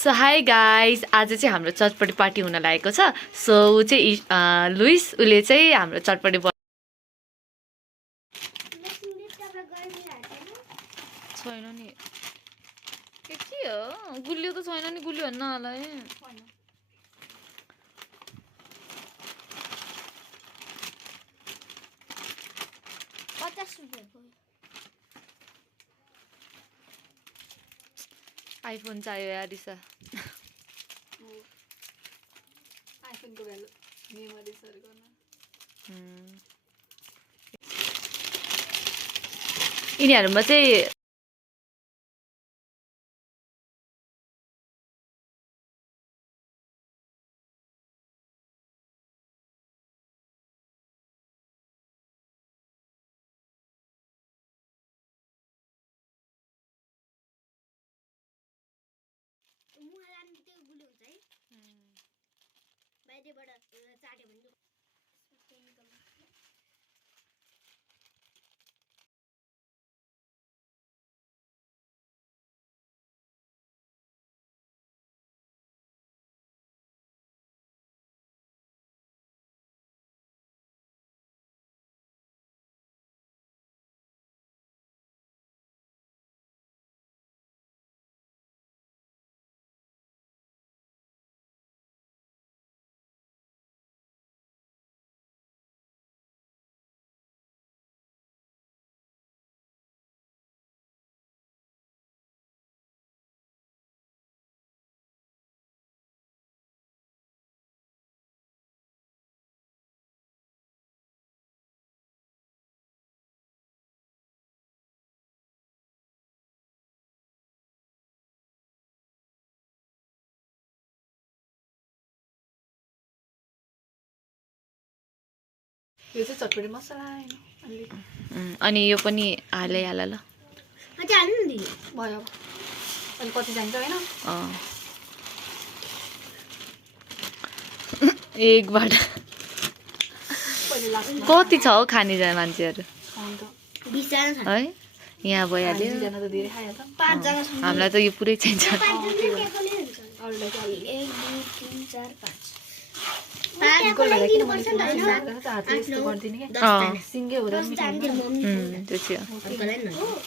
So hi guys, आज चाहिँ हाम्रो चटपटी पार्टी हुन लागेको छ। सो ऊ चाहिँ लुइस, उसले चाहिँ हाम्रो चटपटी छैन नि के हो, गुलियो त छैन नि, गुलियो भन्न होला है। आइफोन चाहियो यार दिशा। आइफोनको भ्यालु मेमोरी सर्च गर्न। यिनीहरूमा चाहिँ यो चाहिँ चटपटी मसला हैन अलि। अनि यो पनि हाल ल। अझै हाल्नु नि भयो। अनि कति चाहिन्छ हैन? एक बाट पहिले लास्टमा कति छ हौ खाने जाने मान्छेहरू? अन्त 20 जना छ है यहाँ भइहाल्यो। 20 जना त धेरै खायो त। 5 जना छ हामीलाई त यो पुरै चाहिन्छ। 5 जना टेबलले हुन्छ अरूलाई चाहिँ 1 2 3 4 5 को लागि किन मैले त हातले यस्तो गर्दिन के। 10 जना सिङ्गे हुँदैन मिठो हुन्छ। जान्दिर मम्मी त्यो चाहिँ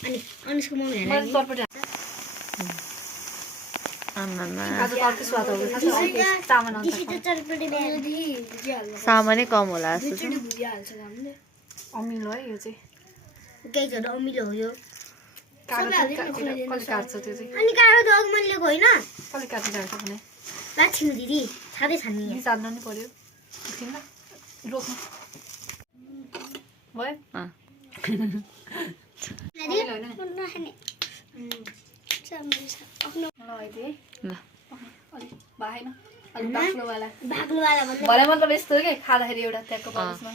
अनि अनिसको मम्मी मलाई चटपटी आमामा आज अर्कै स्वाद आउँछ थाहा छ चामल आउँछ। दिसी त चटपटी ल्याएदी भुजिया हाल्नु सामानै कम होला जस्तो छ। दुईचोटी भुजिया हाल्छ हामीले अमिलो है यो चाहिँ। केही जस्तो अमिलो हो यो कहिले काट्छ त्यो चाहिँ? अनि कागज त अघि मैले लिएको होइन कहिले काट्नु जान्छ भने लाछिनु दिदी छादै छान्ने निचाल्नु नि पर्यो। एकछिन ल रोक्नु भयो। ल अलि भएन अलि बाक्लोवाला बाक्लोवाला भन्दा भरे मतलब यस्तो हो कि खाँदाखेरि एउटा ट्याकको पाउसमा